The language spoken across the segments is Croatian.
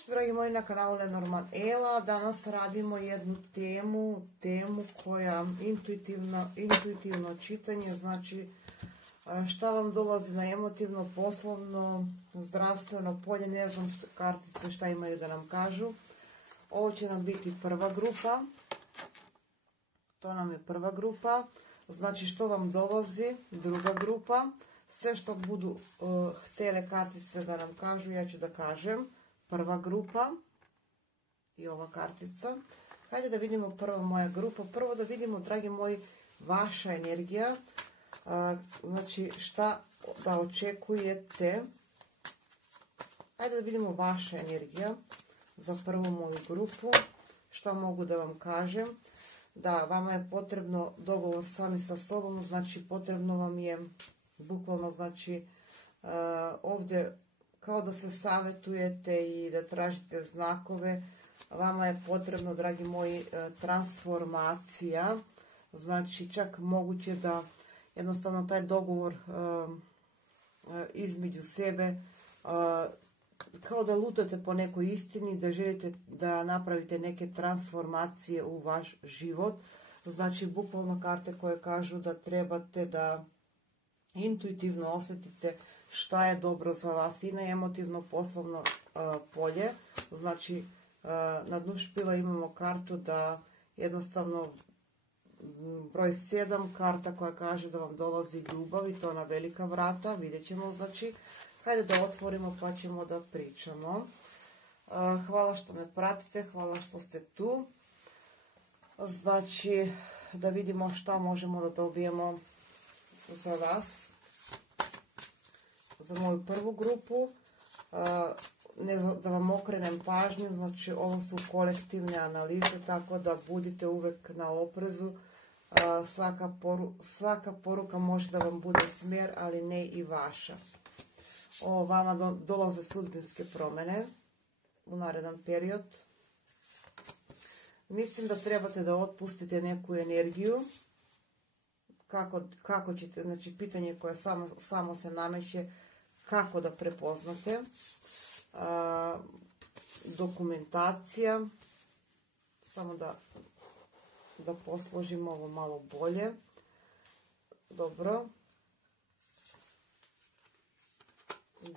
Dobrodošli dragi moji na kanalu Lenormand Ela. Danas radimo jednu temu koja intuitivno čitanje, znači šta vam dolazi na emotivno, poslovno, zdravstveno polje, ne znam kartice šta imaju da nam kažu. Ovo će nam biti prva grupa. To nam je prva grupa. Znači što vam dolazi, druga grupa. Sve što budu htjele kartice da nam kažu, ja ću da kažem. Prva grupa i ova kartica. Hajde da vidimo prvo moja grupa. Prvo da vidimo, dragi moji, vaša energija. Znači šta da očekujete. Hajde da vidimo vaša energija za prvu moju grupu. Šta mogu da vam kažem. Da, vama je potrebno dogovor sami sa sobom. Znači potrebno vam je bukvalno, znači ovdje kao da se savjetujete i da tražite znakove. Vama je potrebno, dragi moji, transformacija. Znači čak moguće da jednostavno taj dogovor između sebe, kao da lutate po nekoj istini, da želite da napravite neke transformacije u vaš život. Znači bukvalno karte koje kažu da trebate da intuitivno osjetite šta je dobro za vas i na emotivno poslovno polje. Znači na dnu špila imamo kartu da jednostavno broj 7, karta koja kaže da vam dolazi ljubav i to na velika vrata. Vidjet ćemo, znači hajde da otvorimo pa ćemo da pričamo. Hvala što me pratite, hvala što ste tu. Znači da vidimo šta možemo da dobijemo za vas, za moju prvu grupu. Da vam okrenem pažnju, znači ovo su kolektivne analize, tako da budite uvek na oprezu. Svaka poruka može da vam bude smjer, ali ne i vaša. Ovo vama dolaze sudbinske promjene u naredan period. Mislim da trebate da otpustite neku energiju. Kako ćete, znači pitanje koje samo se nameće, kako da prepoznate. Dokumentacija, samo da posložimo ovo malo bolje. Dobro.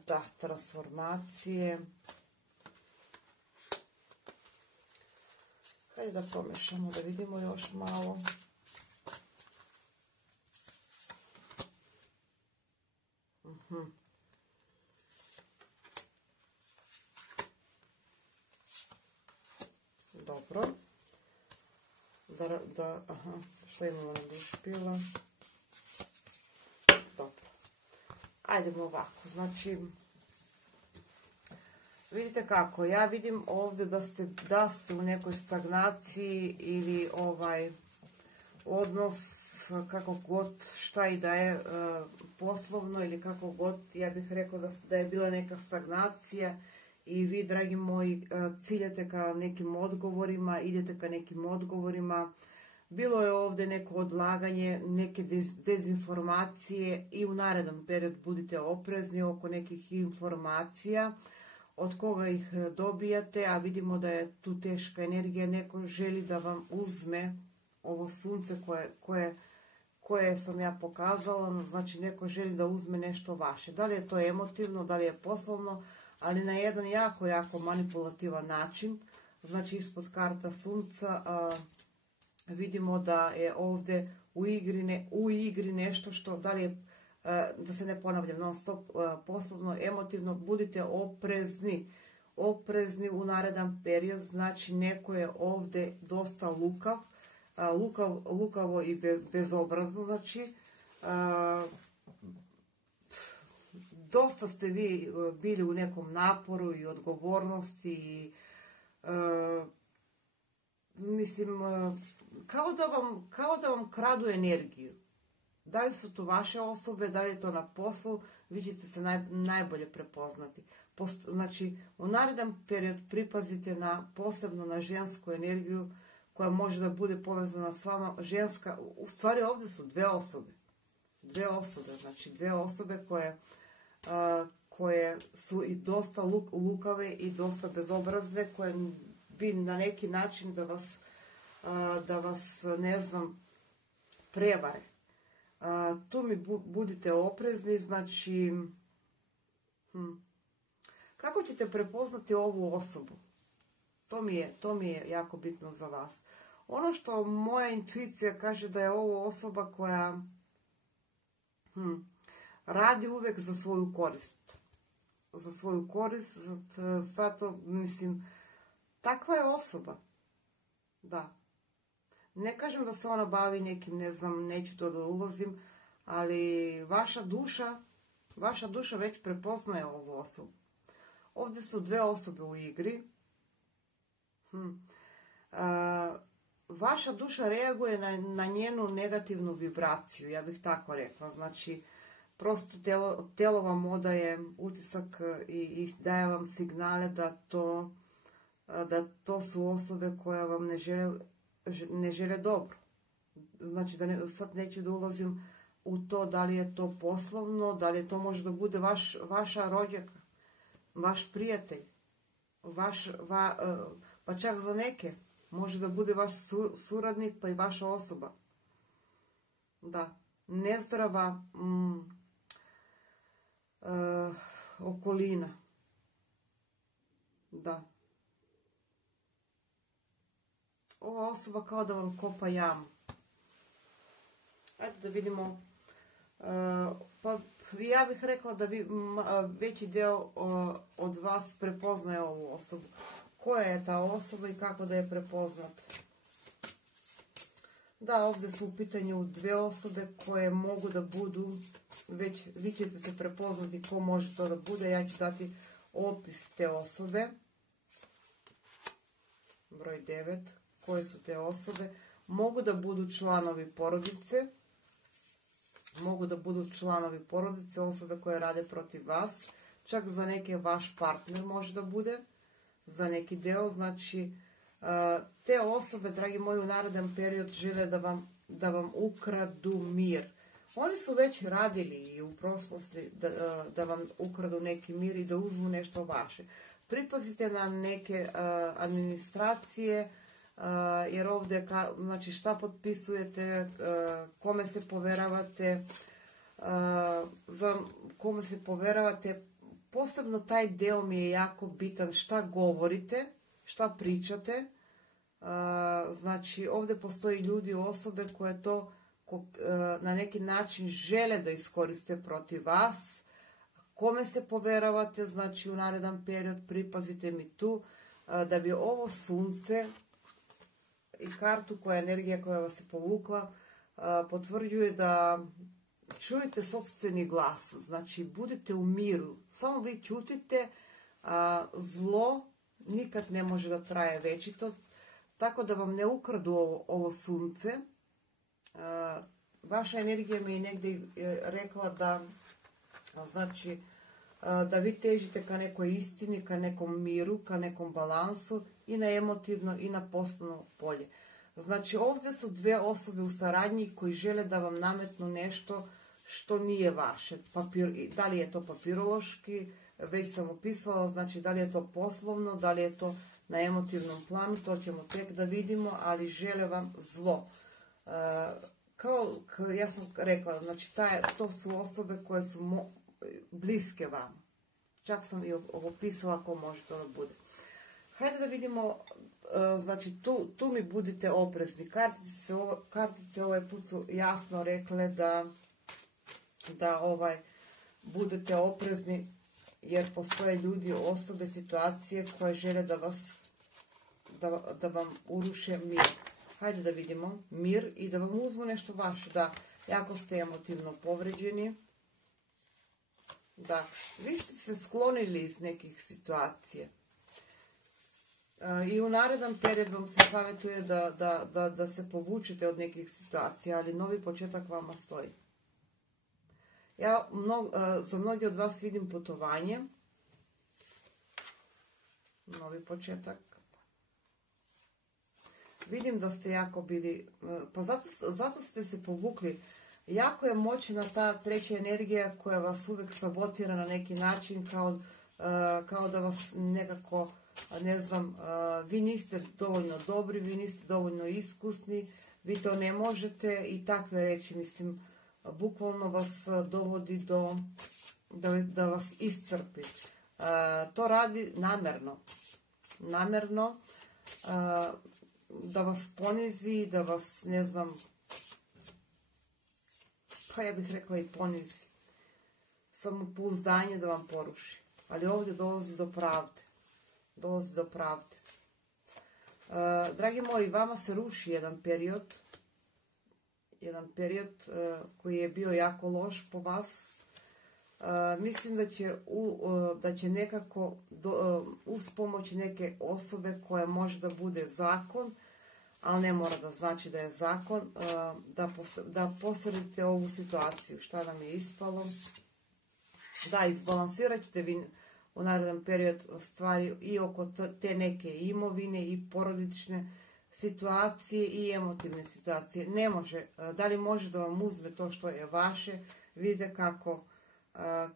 Da, transformacije. Hajde da pomešamo, da vidimo još malo. Dobro. Što imamo na dnu špila? Dobro. Ajdemo ovako. Znači, vidite kako. Ja vidim ovdje da ste u nekoj stagnaciji ili odnos, kako god, šta i da je poslovno ili kako god, ja bih rekla da je bila neka stagnacija i vi, dragi moji, ciljate ka nekim odgovorima, idete ka nekim odgovorima. Bilo je ovdje neko odlaganje, neke dezinformacije i u narednom periodu budite oprezni oko nekih informacija, od koga ih dobijate, a vidimo da je tu teška energija, neko želi da vam uzme ovo sunce koje sam ja pokazala, znači neko želi da uzme nešto vaše. Da li je to emotivno, da li je poslovno, ali na jedan jako manipulativan način. Znači ispod karta sunca vidimo da je ovdje u igri nešto što, da li je, da se ne ponavljam non stop, poslovno, emotivno, budite oprezni u naredan period. Znači neko je ovdje dosta lukavo i bezobrazno, znači dosta ste vi bili u nekom naporu i odgovornosti i mislim, kao da vam kradu energiju. Da li su to vaše osobe, da li je to na poslu, vi ćete se najbolje prepoznati. Znači, u naredan period pripazite posebno na žensku energiju koja može da bude povezana s vama. Ženska, u stvari ovdje su dve osobe, znači dve osobe koje su i dosta lukave i dosta bezobrazne, koje bi na neki način da vas ne znam, prevare. Tu mi budite oprezni, znači kako ćete prepoznati ovu osobu? To mi je jako bitno za vas. Ono što moja intuicija kaže da je ovo osoba koja radi uvijek za svoju korist. Za svoju korist, zato mislim, takva je osoba. Da. Ne kažem da se ona bavi nekim, ne znam, neću to da ulazim, ali vaša duša već prepoznaje ovu osobu. Ovdje su dve osobe u igri. Vaša duša reaguje na njenu negativnu vibraciju, ja bih tako rekla. Znači, prosto telo vam odaje utisak i daje vam signale da to su osobe koje vam ne žele dobro. Znači, sad neću da ulazim u to da li je to poslovno, da li to može da bude vaša rođaka, vaš prijatelj, pa čak za neke može da bude vaš suradnik, pa i vaša osoba. Da, nezdrava okolina. Da. Ova osoba kao da vam kopa jamu. Ajde da vidimo. Pa ja bih rekla da veći deo od vas prepoznaje ovu osobu. Koja je ta osoba i kako da je prepoznate? Da, ovdje su u pitanju dve osobe koje mogu da budu, već vi ćete se prepoznati ko može to da bude. Ja ću dati opis te osobe. Broj 9. Koje su te osobe? Mogu da budu članovi porodice. Mogu da budu članovi porodice, osobe koje rade protiv vas. Čak za neke vaš partner može da bude. Za neki deo, znači te osobe, dragi moji, u narednom period žele da vam ukradu mir. Oni su već radili i u prošlosti da vam ukradu neki mir i da uzmu nešto vaše. Pripazite na neke administracije, jer ovdje, znači, šta potpisujete, kome se poveravate, kome se poveravate. Posebno taj deo mi je jako bitan, šta govorite, šta pričate. Znači, ovdje postoji ljudi, osobe koje to na neki način žele da iskoriste protiv vas. Kome se poveravate, znači u naredan period pripazite mi tu, da bi ovo sunce i kartu koja je energija koja vas je povukla, potvrđuje da čujete sopstveni glas, znači budite u miru, samo vi ćutite, zlo nikad ne može da traje večito, tako da vam ne ukradu ovo sunce. Vaša energija mi je negdje rekla da vi težite ka nekoj istini, ka nekom miru, ka nekom balansu i na emotivno i na poslovno polje. Znači, ovdje su dve osobe u saradnji koji žele da vam nametnu nešto što nije vaše. Da li je to papirološki, već sam opisala, znači da li je to poslovno, da li je to na emotivnom planu, to ćemo tek da vidimo, ali žele vam zlo. Kao ja sam rekla, znači to su osobe koje su bliske vam. Čak sam i opisala ko može to da bude. Hajde da vidimo, znači tu mi budite oprezni. Kartice ovaj put su jasno rekle da budete oprezni, jer postoje ljudi, osobe, situacije koje žele da vam uruše mir. Hajde da vidimo mir i da vam uzmu nešto vaše. Da, jako ste emotivno povređeni. Da, vi ste se sklonili iz nekih situacija. I u naredan period vam se savjetuje da se povučete od nekih situacija, ali novi početak vama stoji. Ja za mnogi od vas vidim putovanje. Novi početak. Vidim da ste jako bili, pa zato ste se povukli. jako je moćna ta treća energija koja vas uvijek sabotira na neki način, kao da vas nekako, ne znam, vi niste dovoljno dobri, vi niste dovoljno iskusni, vi to ne možete i takve reći, mislim, bukvalno vas dovodi da vas iscrpi. To radi namjerno, da vas ponizi, da vas, ne znam, pa ja bih rekla i ponizi. Samopouzdanje da vam poruši. Ali ovdje dolazi do pravde. Dragi moji, vama se ruši jedan period koji je bio jako loš po vas. Mislim da će nekako uz pomoć neke osobe koja može da bude zakon, ali ne mora da znači da je zakon, da posredite ovu situaciju. Šta nam je ispalo? Da, izbalansirat ćete vi u narednom period stvari i oko te neke imovine i porodične situacije i emotivne situacije. Ne može, da li može da vam uzme to što je vaše? Vidite kako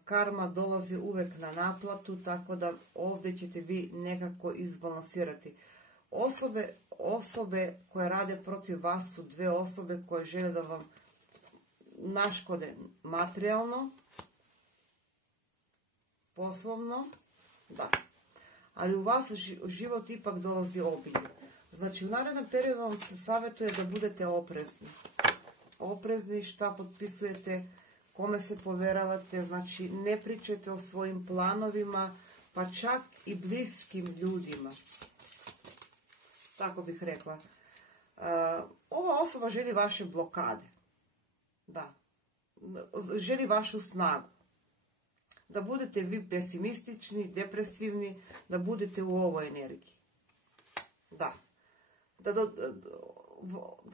karma dolazi uvek na naplatu, tako da ovdje ćete vi nekako izbalansirati. Osobe koje rade protiv vas su dve osobe koje žele da vam naškode materijalno, poslovno, da. Ali u vas život ipak dolazi obilje. Znači, u narednom periodu vam se savjetuje da budete oprezni. Oprezni šta potpisujete, kome se poveravate, znači ne pričajte o svojim planovima, pa čak i bliskim ljudima. Tako bih rekla. Ova osoba želi vaše blokade. Da. Želi vašu snagu. Da budete vi pesimistični, depresivni, da budete u ovoj energiji. Da.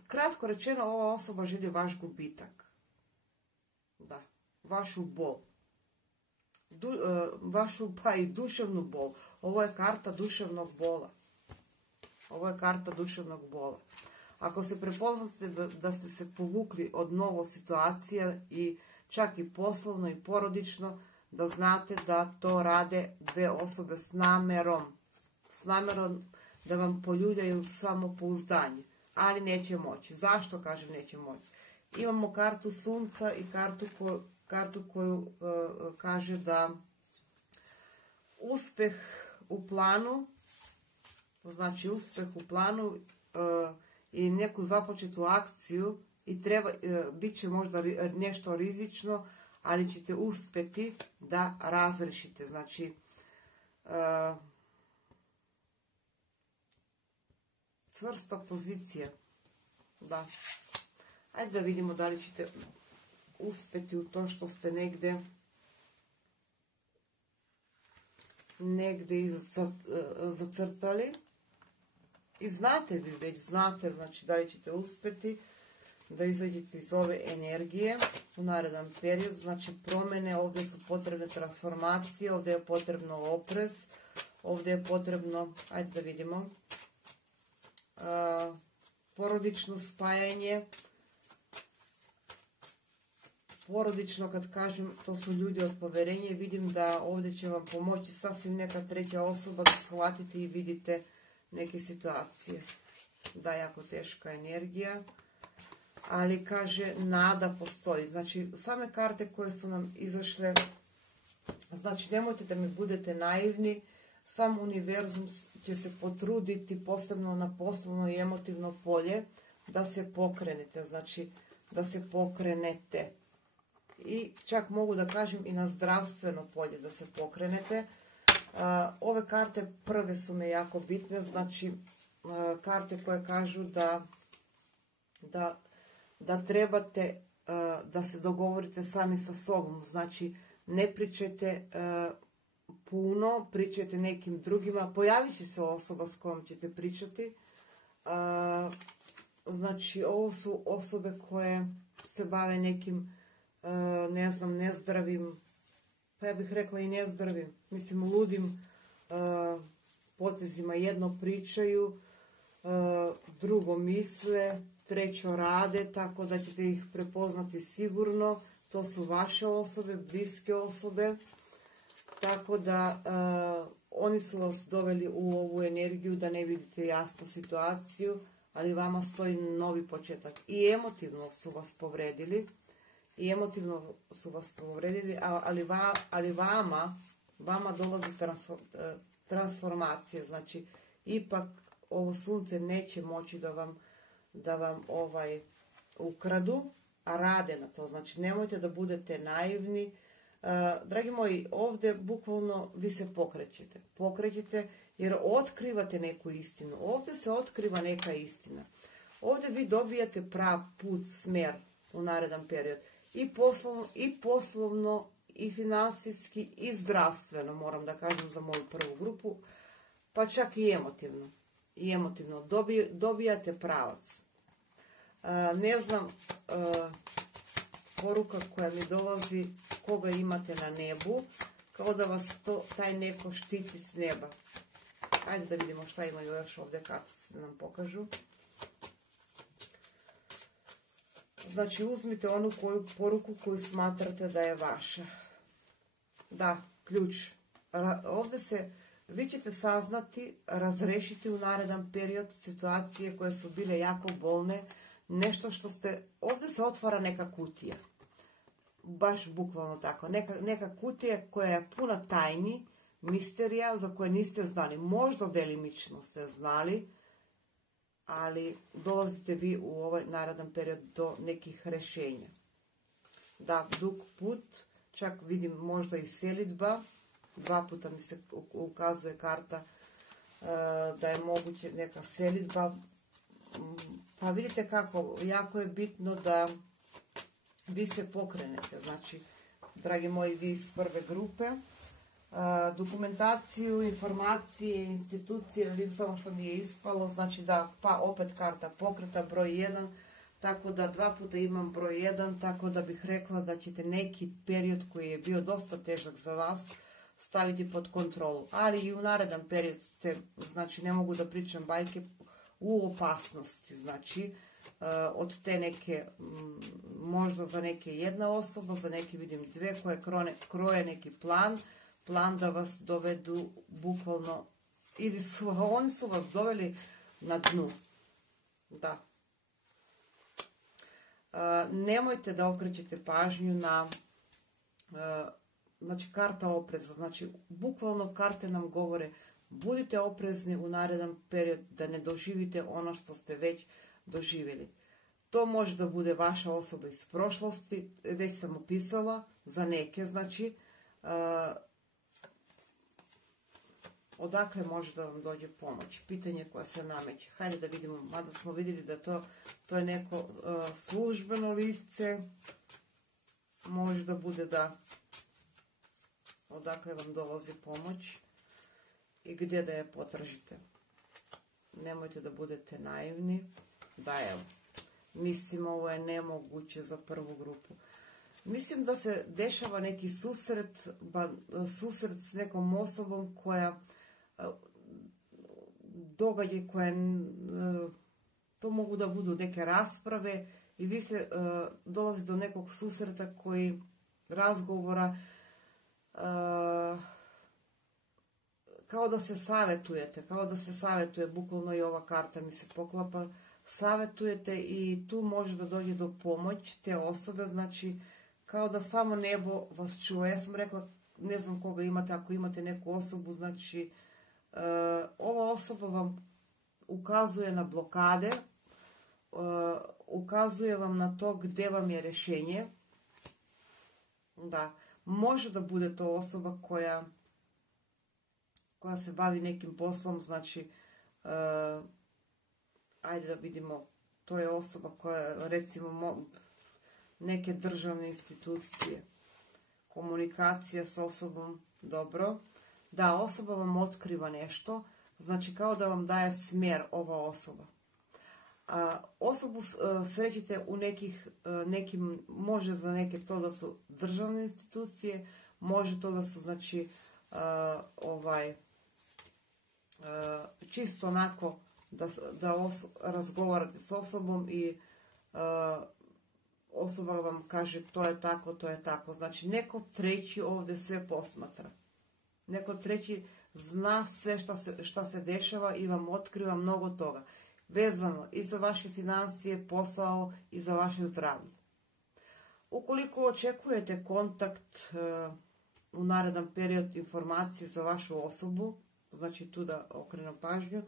Kratko rečeno, ova osoba želi vaš gubitak. Da. Vašu bol. Vašu pa i duševnu bol. Ovo je karta duševnog bola. Ako se prepoznate da ste se povukli od novo situacija i čak i poslovno i porodično, da znate da to rade dve osobe s namerom da vam poljuljaju samopouzdanje, ali neće moći. Zašto kažem neće moći? Imamo kartu sunca i kartu koju kaže da uspeh u planu, znači uspeh u planu i neku započetu akciju i bit će možda nešto rizično, ali ćete uspjeti da razrešite. Znači, čvrsta pozicija. Da. Ajde da vidimo da li ćete uspjeti u to što ste negdje zacrtali. I znate, znači da li ćete uspjeti da izađete iz ove energije u naredan period. Znači promjene, ovdje su potrebne transformacije, ovdje je potrebno oprez, ovdje je potrebno, ajde da vidimo, porodično spajanje. Porodično, kad kažem, to su ljudi od povjerenja i vidim da ovdje će vam pomoći sasvim neka treća osoba da shvatite i vidite neke situacije. Da, jako teška energija. Ali kaže, nada postoji. Znači, same karte koje su nam izašle, znači nemojte da mi budete naivni, sam univerzum će se potruditi, posebno na poslovno i emotivno polje, da se pokrenete. Znači, da se pokrenete. I čak mogu da kažem i na zdravstveno polje da se pokrenete. Ove karte prve su me jako bitne, znači karte koje kažu da trebate da se dogovorite sami sa sobom. Znači, ne pričajte puno, pričajte nekim drugima. Pojavit će se osoba s kojom ćete pričati. Znači, ovo su osobe koje se bave nekim, ne znam, nezdravim, pa ja bih rekla i nezdravim, mislim, ludim potezima. Jedno pričaju, drugo misle, treće rade, tako da ćete ih prepoznati sigurno. To su vaše osobe, bliske osobe, tako da oni su vas doveli u ovu energiju da ne vidite jasnu situaciju, ali vama stoji novi početak. I emotivno su vas povredili, ali vama dolazi transformacija. Znači, ipak ovo sunce neće moći da vam ukradu, a rade na to. Znači, nemojte da budete naivni. Dragi moji, ovdje bukvalno vi se pokrećete jer otkrivate neku istinu. Ovdje se otkriva neka istina. Ovdje vi dobijate prav put, smjer u naredan period. I poslovno, i financijski, i zdravstveno, moram da kažem za moju prvu grupu, pa čak i emotivno. Dobijate pravac. Ne znam, poruka koja mi dolazi, koga imate na nebu, kao da vas taj neko štiti s neba. Ajde da vidimo šta imaju još ovdje, kako se nam pokažu. Znači, uzmite onu poruku koju smatrate da je vaša. Da, ključ. Ovdje vi ćete saznati, razrešiti u naredan period situacije koje su bile jako bolne, nešto što ovdje se otvara neka kutija. Baš bukvalno tako. Neka kutija koja je puna tajni, misterija za koje niste znali. Možda delimično ste znali, ali dolazite vi u ovaj naredan period do nekih rješenja. Da, dug put, čak vidim možda i selidba. 2 puta mi se ukazuje karta da je moguće neka selidba. Pa vidite kako, jako je bitno da vi se pokrenete. Znači, dragi moji, vi iz prve grupe, dokumentaciju, informacije, institucije, da vidim samo što mi je ispalo, znači da, pa opet karta pokreta, broj 1, tako da 2 puta imam broj 1, tako da bih rekla da ćete neki period koji je bio dosta težak za vas staviti pod kontrolu. Ali i u naredan period ste, znači ne mogu da pričam bajke, u opasnosti, znači od te neke, možda za neke jedna osoba, za neke vidim 2 koje kroje neki plan da vas dovedu bukvalno, ili oni su vas doveli na dnu. Da. Nemojte da okrećete pažnju na, znači karta opreza, znači bukvalno karte nam govore budite oprezni u naredan period da ne doživite ono što ste već doživjeli. To može da bude vaša osoba iz prošlosti, već sam opisala za neke, znači odakle može da vam dođe pomoć. Pitanje koja se nameće. Hajde da vidimo, mada smo vidjeli da to je neko službeno lice. Može da bude da odakle vam dolazi pomoć i gdje da je potražite. Nemojte da budete naivni. Da, evo. Mislim, ovo je nemoguće za prvu grupu. Mislim da se dešava neki susret s nekom osobom koja događaj koje to mogu da budu neke rasprave i vi se dolazi do nekog susreta koji razgovora kao da se savjetuje, bukvalno i ova karta mi se poklapa, savjetujete i tu može da dođe do pomoći te osobe, znači kao da samo nebo vas čuva. Ja sam rekla, ne znam koga imate, ako imate neku osobu, znači ova osoba vam ukazuje na blokade, ukazuje vam na to gdje vam je rješenje. Da, može da bude to osoba koja se bavi nekim poslom, znači ajde da vidimo, to je osoba koja, recimo, neke državne institucije, komunikacija s osobom, dobro. Da, osoba vam otkriva nešto, znači kao da vam daje smjer ova osoba. Osobu srećete u nekim, može za neke to da su državne institucije, može to da su, znači, čisto onako da razgovarate s osobom i osoba vam kaže to je tako, to je tako. Znači neko treći ovdje sve posmatra. Neko treći zna sve šta se dešava i vam otkriva mnogo toga. Vezano i za vaše financije, posao i za vaše zdravlje. Ukoliko očekujete kontakt u naredan period informacije za vašu osobu, znači tu da okrenem pažnju,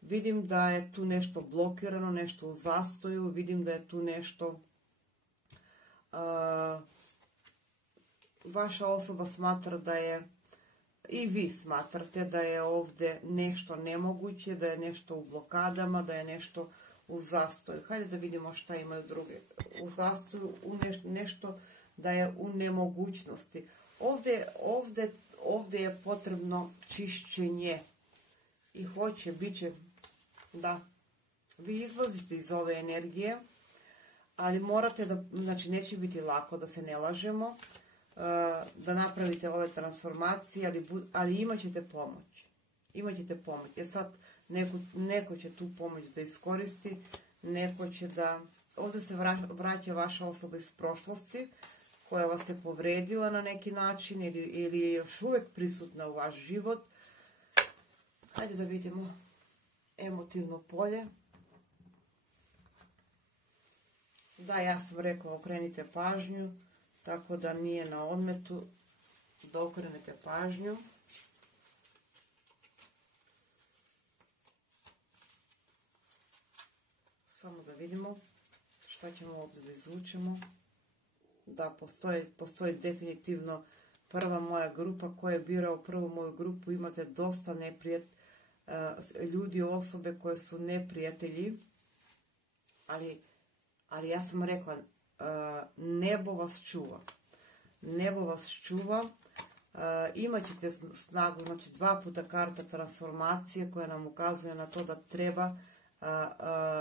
vidim da je tu nešto blokirano, nešto u zastoju, vidim da je tu nešto vaša osoba smatra da je, i vi smatrate da je ovdje nešto nemoguće, da je nešto u blokadama, da je nešto u zastoju. Hajde da vidimo šta imaju druge. U zastoju, nešto da je u nemogućnosti. Ovdje je potrebno čišćenje. I bit će, da, vi izlazite iz ove energije, ali morate da, znači neće biti lako, da se ne lažemo, da napravite ove transformacije, ali imat ćete pomoć. Imat ćete pomoć. Jer sad neko će tu pomoć da iskoristi, neko će da... Ovdje se vraća vaša osoba iz prošlosti, koja vas je povredila na neki način ili je još uvijek prisutna u vaš život. Hajde da vidimo emotivno polje. Da, ja sam rekla okrenite pažnju, tako da nije na odmetu, da okrenete pažnju. Samo da vidimo šta ćemo ovdje da izvučemo. Da, postoji definitivno prva moja grupa. Ko je birao prvu moju grupu, imate dosta ljudi, osobe koje su neprijatelji. Ali ja sam rekla, nebo vas čuva. Nebo vas čuva. Imat ćete snagu, znači 2 puta karta transformacije koja nam ukazuje na to da treba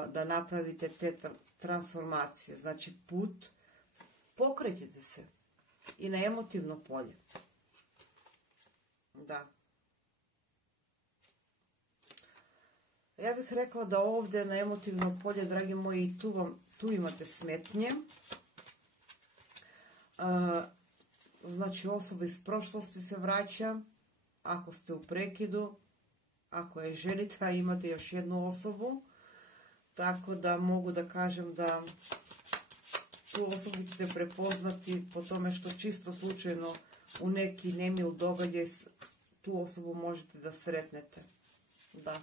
da napravite te transformacije. Znači put, pokrećete se i na emotivno polje. Da. Ja bih rekla da ovdje na emotivno polje, dragi moji, tu imate smetnje. Znači osoba iz prošlosti se vraća, ako ste u prekidu, ako je želite, a imate još jednu osobu. Tako da mogu da kažem da tu osobu ćete prepoznati po tome što čisto slučajno u neki nemil događaj tu osobu možete da sretnete. Da.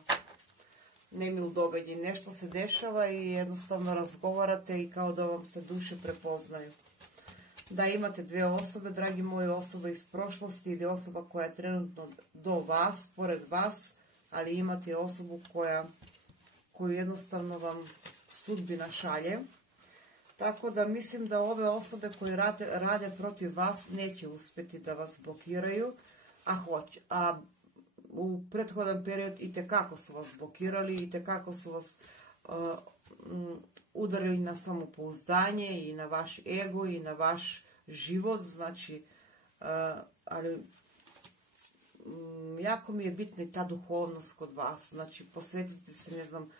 Nemil događaj. Nešto se dešava i jednostavno razgovarate i kao da vam se duše prepoznaju. Da, imate 2 osobe, dragi moji, osoba iz prošlosti ili osoba koja je trenutno do vas, pored vas, ali imate osobu koju jednostavno vam sudbina šalje. Tako da mislim da ove osobe koje rade protiv vas neće uspjeti da vas blokiraju, a hoće. A u prethodan period itekako su vas blokirali, itekako su vas udarili na samopouzdanje i na vaš ego i na vaš život. Znači, ali jako mi je bitna i ta duhovnost kod vas. Znači, posvetite se, ne znam,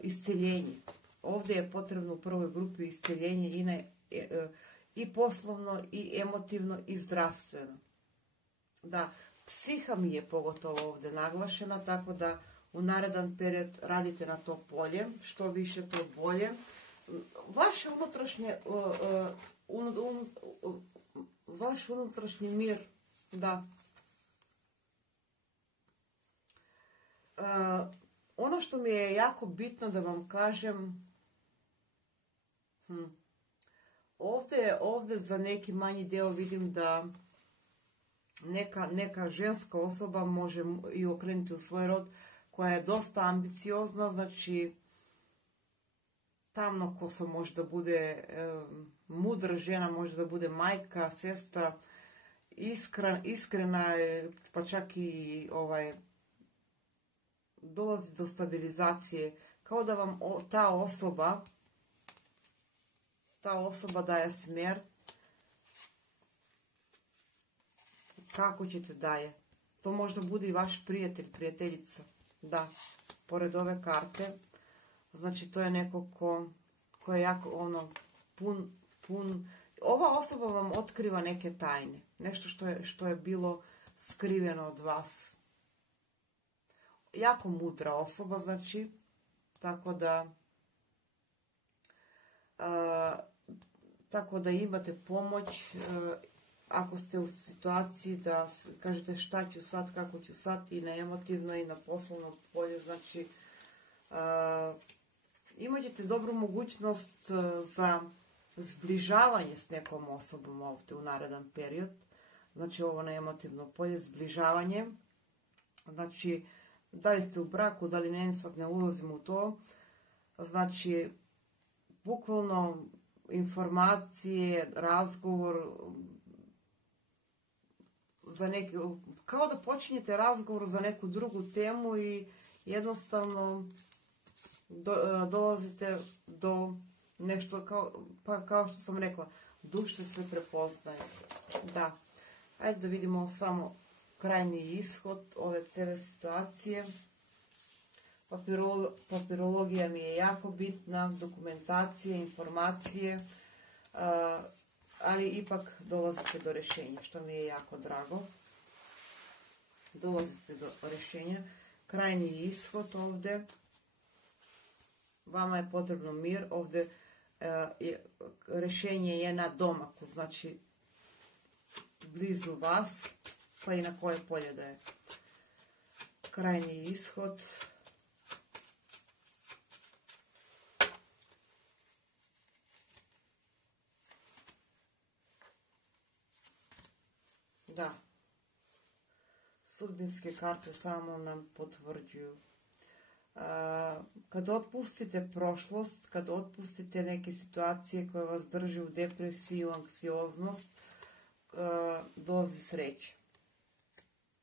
isceljenje. Ovdje je potrebno u prvoj grupi isceljenje i poslovno, i emotivno, i zdravstveno. Da, psiha mi je pogotovo ovdje naglašena, tako da u naredan period radite na to polje, što više to bolje. Vaše unutrašnje, vaš unutrašnji mir, da. Ono što mi je jako bitno da vam kažem, ovdje za neki manji dio vidim da neka ženska osoba može i okrenuti u svoj rod, koja je dosta ambiciozna, znači tamno kosa može da bude mudra žena, može da bude majka, sestra, iskrena, pa čak i dolazi do stabilizacije, kao da vam ta osoba daje smjer kako ćete daje. To možda bude i vaš prijatelj, prijateljica. Da, pored ove karte, znači to je neko ko je jako pun. Ova osoba vam otkriva neke tajne, nešto što je bilo skriveno od vas. Jako mudra osoba, znači, tako da imate pomoć ako ste u situaciji da kažete šta ću sad, kako ću sad, i na emotivno i na poslovnom polju, znači imat ćete dobru mogućnost za zbližavanje s nekom osobom ovdje u naredan period. Znači ovo na emotivno polje, zbližavanje. Znači, da li ste u braku, da li ne, sad ne ulazim u to. Znači, bukvalno informacije, razgovor, kao da počinjete razgovor za neku drugu temu i jednostavno dolazite do nešto, kao što sam rekla, duše sve prepoznaje. Da, ajde da vidimo samo krajnji ishod ove cijele situacije. Papirologija mi je jako bitna, dokumentacije, informacije, ali ipak dolazite do rješenja, što mi je jako drago. Dolazite do rješenja. Krajnji ishod ovdje. Vama je potrebno mir. Ovdje rješenje je na domaku, znači blizu vas, pa i na koje polje da je. Krajnji ishod. Da. Sudbinske karte samo nam potvrđuju. Kad otpustite prošlost, kad otpustite neke situacije koje vas drže u depresiju, anksioznost, dolazi sreća.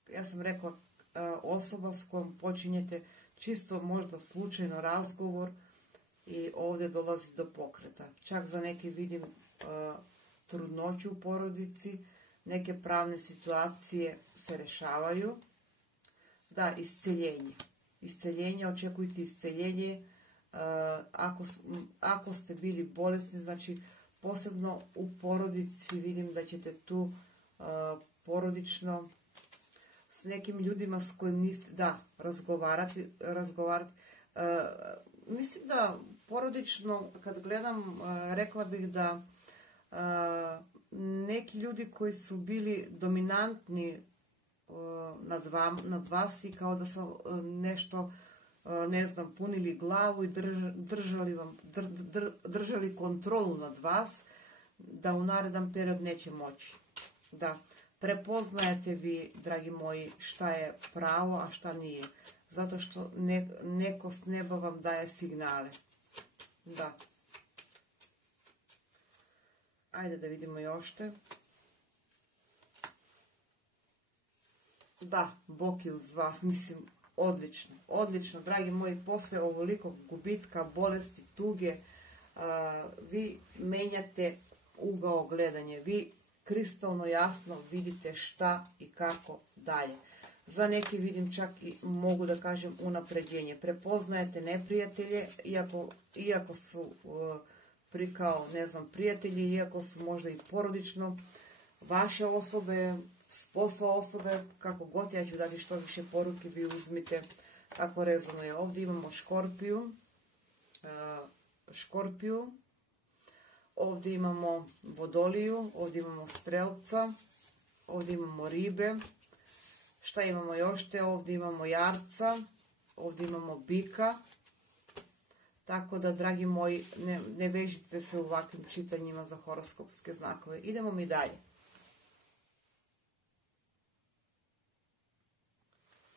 Ja sam rekla, osoba s kojom počinjete čisto možda slučajno razgovor i ovdje dolazi do pokreta. Čak za neke vidim trudnoću u porodici, neke pravne situacije se rješavaju. Da, isceljenje. Isceljenje, očekujte isceljenje. Ako ste bili bolesni, znači posebno u porodici vidim da ćete tu porodično s nekim ljudima s kojim niste, da, razgovarati. Mislim da porodično, kad gledam, rekla bih da neki ljudi koji su bili dominantni nad vas i kao da su nešto, ne znam, punili glavu i držali kontrolu nad vas, da u naredan period neće moći. Da, prepoznajete vi, dragi moji, šta je pravo, a šta nije. Zato što neko s neba vam daje signale. Da. Ajde da vidimo još te. Da, Bog je uz vas, mislim, odlično, odlično, dragi moji, posle ovoliko gubitka, bolesti, tuge, vi menjate ugao gledanja, vi kristalno jasno vidite šta i kako dalje. Za neke vidim čak i, mogu da kažem, unapređenje. Prepoznajete neprijatelje, iako su kao, ne znam, prijatelji, iako su možda i porodično vaše osobe, s posla osobe, kako god, ja ću dati što više poruke, vi uzmite kako rezonuje. Ovdje imamo škorpiju, ovdje imamo vodoliju, ovdje imamo strelca, ovdje imamo ribe. Šta imamo još te? Ovdje imamo jarca, ovdje imamo bika. Tako da, dragi moji, ne vežite se u ovakvim čitanjima za horoskopske znakove. Idemo mi dalje.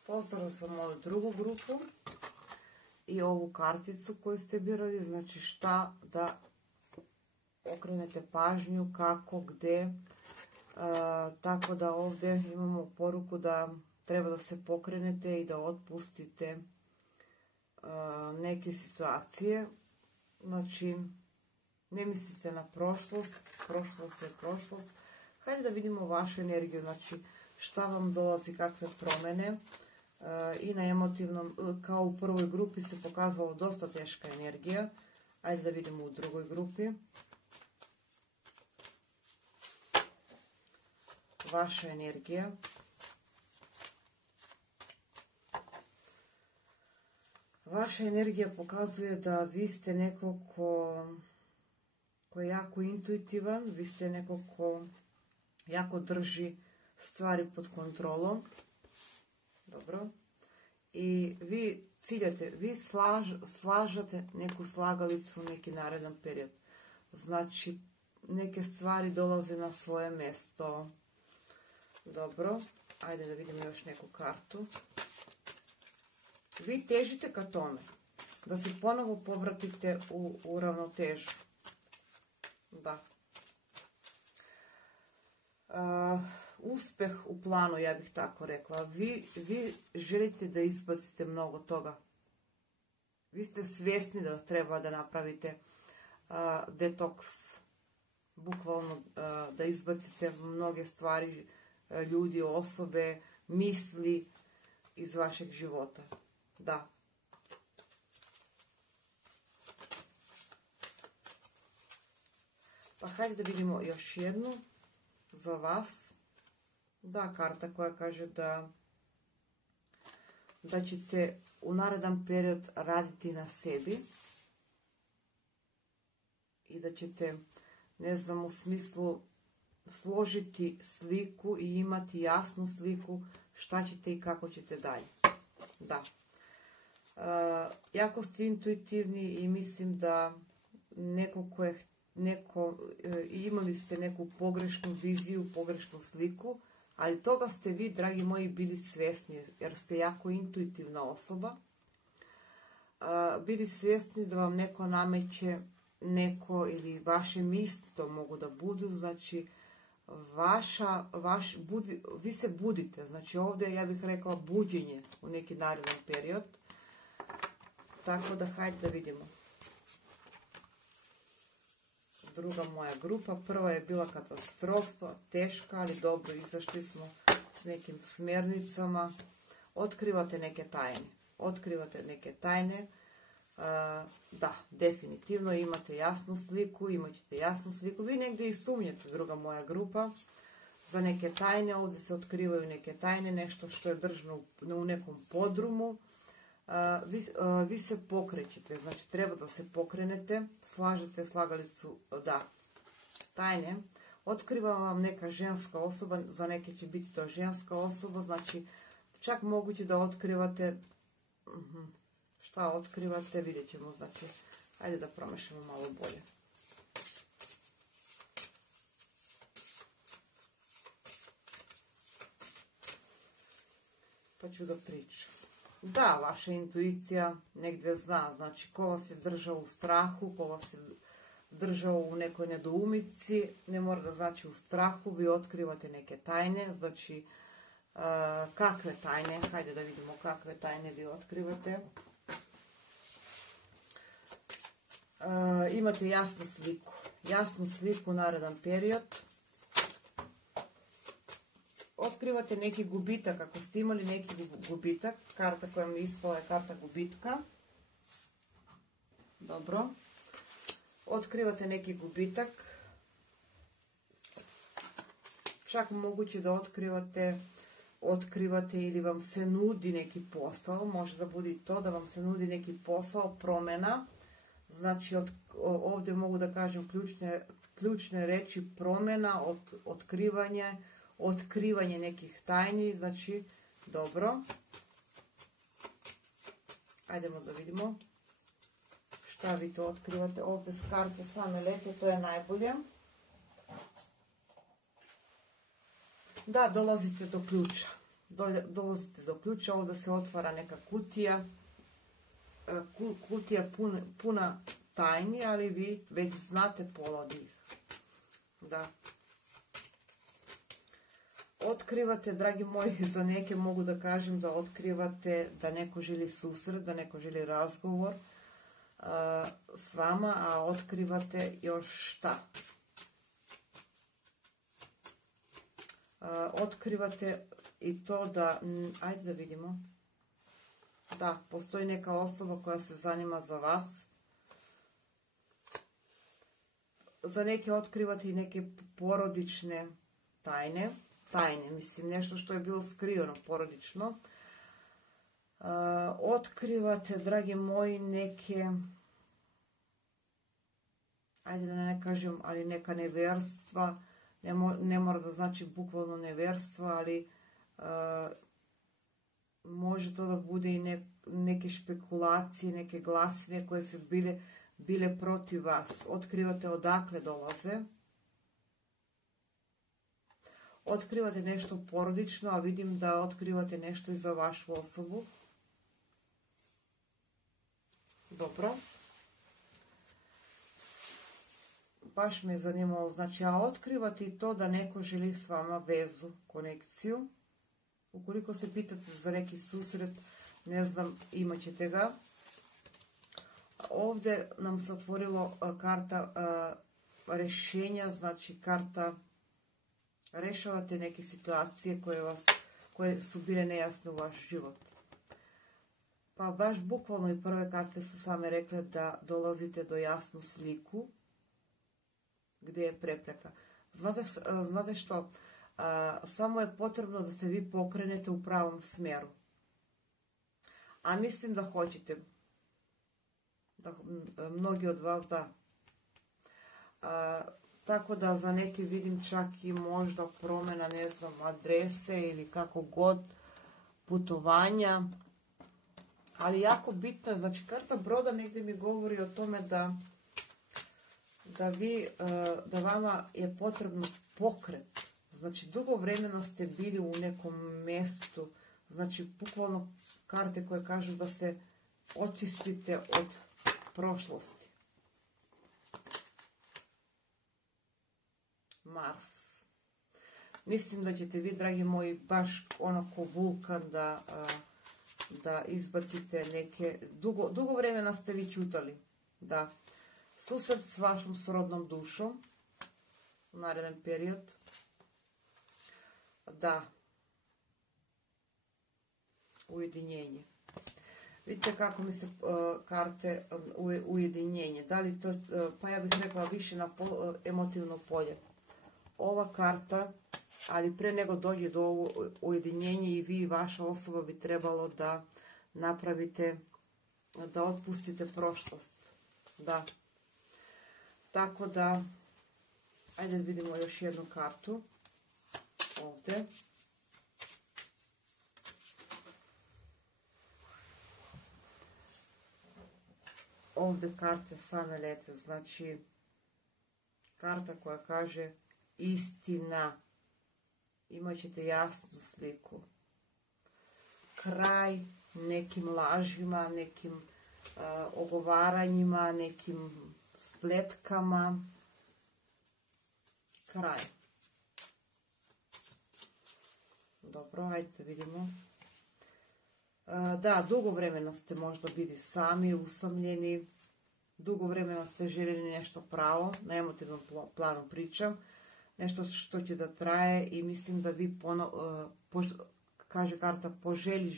Pozdrav za moju drugu grupu i ovu karticu koju ste birali. Znači šta da okrenete pažnju, kako, gdje. Tako da ovdje imamo poruku da treba da se pokrenete i da otpustite neke situacije. Znači, ne mislite na prošlost, prošlost je prošlost. Hajde da vidimo vašu energiju, znači šta vam dolazi, kakve promjene. I na emotivnom, kao u prvoj grupi se pokazalo dosta teška energija. Ajde da vidimo u drugoj grupi. Vaša energija. Vaša energija pokazuje da vi ste neko ko je jako intuitivan, vi ste neko ko jako drži stvari pod kontrolom. Dobro. I vi ciljate, vi slažate neku slagalicu u neki naredan period. Znači, neke stvari dolaze na svoje mjesto. Dobro. Ajde da vidimo još neku kartu. Vi težite ka tome da se ponovo povratite u ravnotežu. Da. Uspjeh u planu, ja bih tako rekla. Vi želite da izbacite mnogo toga. Vi ste svjesni da treba da napravite detoks. Bukvalno da izbacite mnoge stvari, ljudi, osobe, misli iz vašeg života. Da. Pa hajde da vidimo još jednu za vas. Da, karta koja kaže da ćete u naredan period raditi na sebi i da ćete, ne znam, u smislu složiti sliku i imati jasnu sliku šta ćete i kako ćete dalje. Da. Jako ste intuitivni i mislim da imali ste neku pogrešnu viziju, pogrešnu sliku, ali toga ste vi, dragi moji, bili svjesni jer ste jako intuitivna osoba. Bili svjesni da vam neko nameće neko ili vaše misli to mogu da budu, znači vi se budite, znači ovdje ja bih rekla buđenje u neki naredan period. Tako da hajde da vidimo. Druga moja grupa, prva je bila katastrofa, teška, ali dobro, izašli smo s nekim smjernicama. Otkrivate neke tajne. Da, definitivno imate jasnu sliku, vi negdje i sumnjate, druga moja grupa, za neke tajne. Ovdje se otkrivaju neke tajne, nešto što je držano u nekom podrumu. Vi se pokrećete, znači treba da se pokrenete, slažete slagalicu, da, tajne. Otkriva vam neka ženska osoba, za neke će biti to ženska osoba, znači čak moguće da otkrivate, šta otkrivate, vidjet ćemo, znači, ajde da promešamo malo bolje. Pa ću da pričam. Da, vaša intuicija negdje zna, znači ko vas je držao u strahu, ko vas je držao u nekoj nedoumici, ne mora da znači u strahu, vi otkrivate neke tajne, znači kakve tajne, hajde da vidimo kakve tajne vi otkrivate. Imate jasnu sliku naredan period. Otkrivate neki gubitak, ako ste imali neki gubitak, karta koja mi ispala je karta gubitka. Dobro. Otkrivate neki gubitak. Čak moguće da otkrivate ili vam se nudi neki posao, može da bude i to da vam se nudi neki posao, promjena. Znači ovdje mogu da kažem ključne reči promjena, otkrivanje nekih tajni, znači dobro. Ajdemo da vidimo šta vi to otkrivate. Ovdje karte same lete, to je najbolje. Da, dolazite do ključa, ovdje se otvara neka kutija, puna tajni, ali vi već znate pola od njih. Da. Otkrivate, dragi moji, za neke mogu da kažem da otkrivate da neko želi susret, da neko želi razgovor s vama, a otkrivate još šta? Otkrivate i to da, ajde da vidimo, Da, postoji neka osoba koja se zanima za vas. Za neke otkrivate i neke porodične tajne. Mislim, nešto što je bilo skriveno porodično. Otkrivate, dragi moji, neke, ajde da ne kažem, ali neka neverstva. Ne mora da znači bukvalno neverstva, ali može to da bude i neke špekulacije, neke glasine koje su bile protiv vas. Otkrivate odakle dolaze. Otkrivate nešto porodično, a vidim da otkrivate nešto i za vašu osobu. Dobro. Baš me je zanimalo, znači, a otkrivate i to da neko želi s vama vezu, konekciju. Ukoliko se pitate za neki susret, ne znam, imat ćete ga. Ovdje nam se otvorilo karta rješenja, znači karta rešavate neke situacije koje su bile nejasne u vaš život. Pa baš bukvalno i prve karte su same rekle da dolazite do jasnu sliku gdje je prepreka. Znate što? Samo je potrebno da se vi pokrenete u pravom smjeru. A mislim da hoćete. Da, mnogi od vas da. Tako da za neke vidim čak i možda promjena, ne znam, adrese ili kako god, putovanja. Ali jako bitno je, znači karta broda negdje mi govori o tome da vama je potrebno pokret. Znači dugo vremena ste bili u nekom mjestu, znači bukvalno karte koje kažu da se očistite od prošlosti. Mars. Mislim da ćete vi, dragi moji, baš onako vulkan da izbacite neke... Dugo vremena ste vi čutali. Da. Susret s vašom srodnom dušom u narednom period. Da. Ujedinjenje. Vidite kako mi se karte ujedinjenje. Da li to, pa ja bih rekla više na emotivno polje. Ova karta, ali pre nego dođe do ujedinjenja i vi i vaša osoba bi trebalo da napravite, da otpustite prošlost. Da. Tako da, ajde da vidimo još jednu kartu. Ovdje. Ovdje karte same lete, znači karta koja kaže istina. Imat ćete jasnu sliku. Kraj nekim lažima, nekim ogovaranjima, nekim spletkama. Kraj. Dobro, ajde vidimo. Da, dugo vremena ste možda bili sami, usamljeni. Dugo vremena ste željeli nešto pravo, na emotivnom planu pričam. Nešto što će da traje i mislim da vi, kaže karta, poželi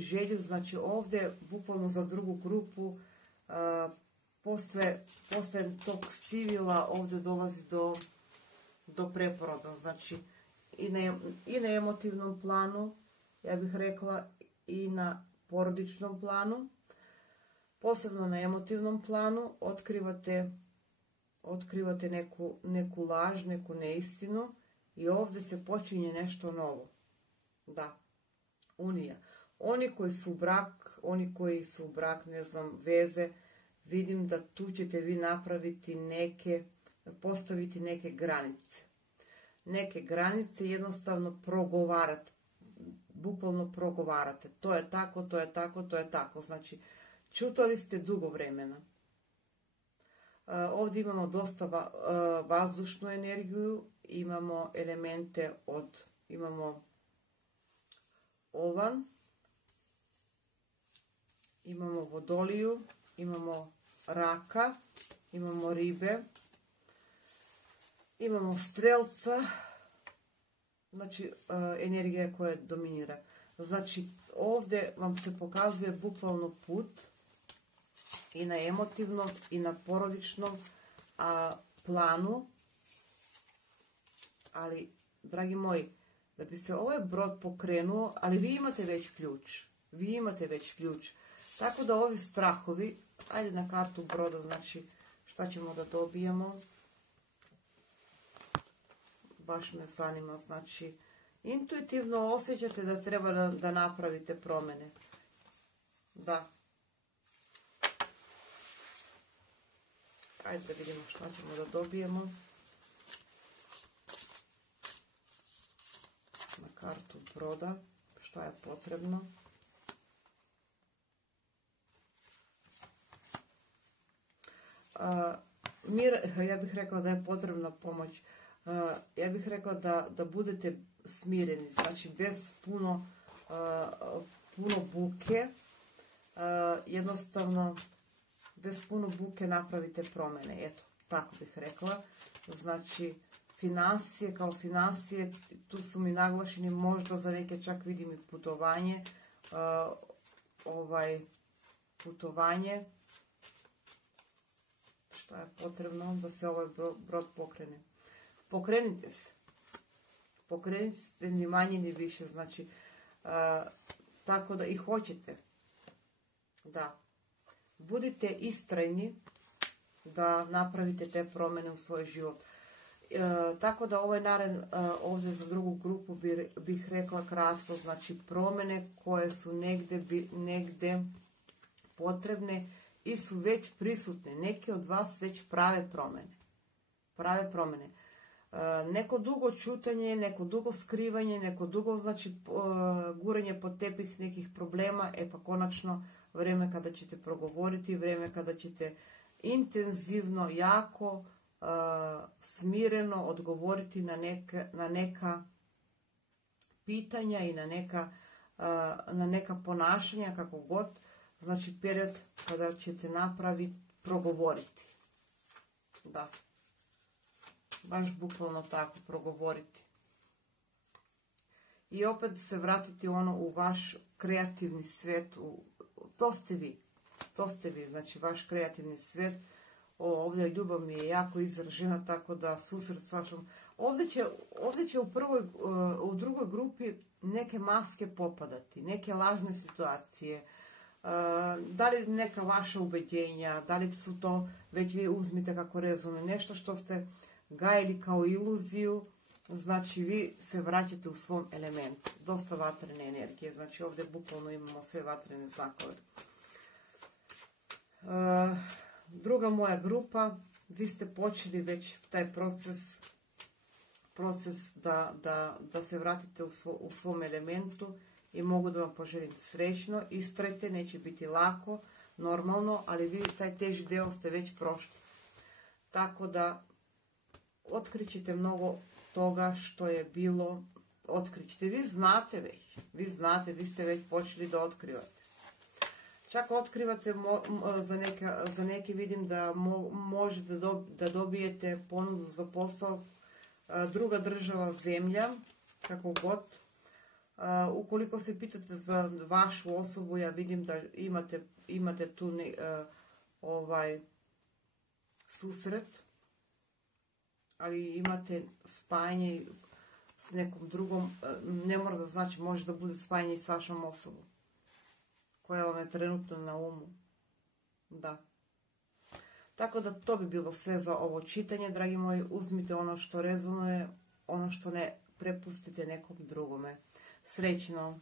želju. Znači ovdje, bukvalno za drugu grupu, posle tog civila ovdje dolazi do preporoda. Znači i na emotivnom planu, ja bih rekla, i na porodičnom planu. Posebno na emotivnom planu otkrivate neku laž, neku neistinu i ovdje se počinje nešto novo. Da, unija. Oni koji su u brak, ne znam, veze, vidim da tu ćete vi napraviti postaviti neke granice. Neke granice jednostavno progovarate, bukvalno progovarate. To je tako, to je tako, to je tako. Znači, čutali ste dugo vremena. Ovdje imamo dosta vazdušnu energiju, imamo elemente imamo ovan, imamo vodoliju, imamo raka, imamo ribe, imamo strelca, znači energija koja dominira. Znači, ovdje vam se pokazuje bukvalno put i na emotivnom i na porodičnom planu, ali, dragi moji, da bi se ovaj brod pokrenuo, ali vi imate već ključ, tako da ovi strahovi, ajde na kartu broda, znači, šta ćemo da dobijemo, baš me zanima, znači, intuitivno osjećate da treba da napravite promjene. Da. Ajde da vidimo šta ćemo da dobijemo. Na kartu broda, šta je potrebno. Ja bih rekla da je potrebna pomoć. Ja bih rekla da budete smireni, znači bez puno buke, jednostavno bez puno buke napravite promjene, eto, tako bih rekla. Znači, financije kao financije, tu su mi naglašeni, možda za neke čak vidim i putovanje, putovanje, šta je potrebno da se ovaj brod pokrene. Pokrenite se. Pokrenite se ni manje ni više, znači, tako da i hoćete. Da. Budite istrajni da napravite te promjene u svoj život. Tako da ovaj nared ovdje za drugu grupu bih rekla kratko, znači promjene koje su negdje potrebne i su već prisutne. Neki od vas već prave promjene. Neko dugo čutanje, neko dugo skrivanje, neko dugo, znači, guranje pod tepih nekih problema, pa konačno vrijeme kada ćete progovoriti, vrijeme kada ćete intenzivno, jako, smireno odgovoriti na neka pitanja i na neka ponašanja, kako god, znači period kada ćete progovoriti. Da. Baš bukvalno tako, progovoriti. I opet se vratiti u vaš kreativni svijet, to ste vi, znači vaš kreativni svijet. Ovdje ljubav mi je jako izražena, tako da susret s vašom. Ovdje će u drugoj grupi neke maske popadati, neke lažne situacije, da li neka vaša ubeđenja, da li su to, već vi uzmite kako rezone, nešto što ste gajili kao iluziju, znači vi se vraćate u svom elementu. Dosta vatrene energije, znači ovdje bukvalno imamo sve vatrene znakove. Druga moja grupa, vi ste počeli već taj proces da se vratite u svom elementu i mogu da vam poželim srećno. Istrajte, neće biti lako, normalno, ali vi taj teži deo ste već prošli. Tako da otkrićete mnogo toga što je bilo, otkrićete. Vi ste već počeli da otkrivate. Čak otkrivate, za neke vidim da možete da dobijete ponudu za posao, druga država, zemlja, kako god. Ukoliko se pitate za vašu osobu, ja vidim da imate tu susret, ali imate spajanje s nekom drugom, ne mora da znači, može da bude spajanje i s vašom osobom, koja vam je trenutno na umu. Da. Tako da to bi bilo sve za ovo čitanje, dragi moji. Uzmite ono što rezonuje, ono što ne, prepustite nekom drugome. Srećno!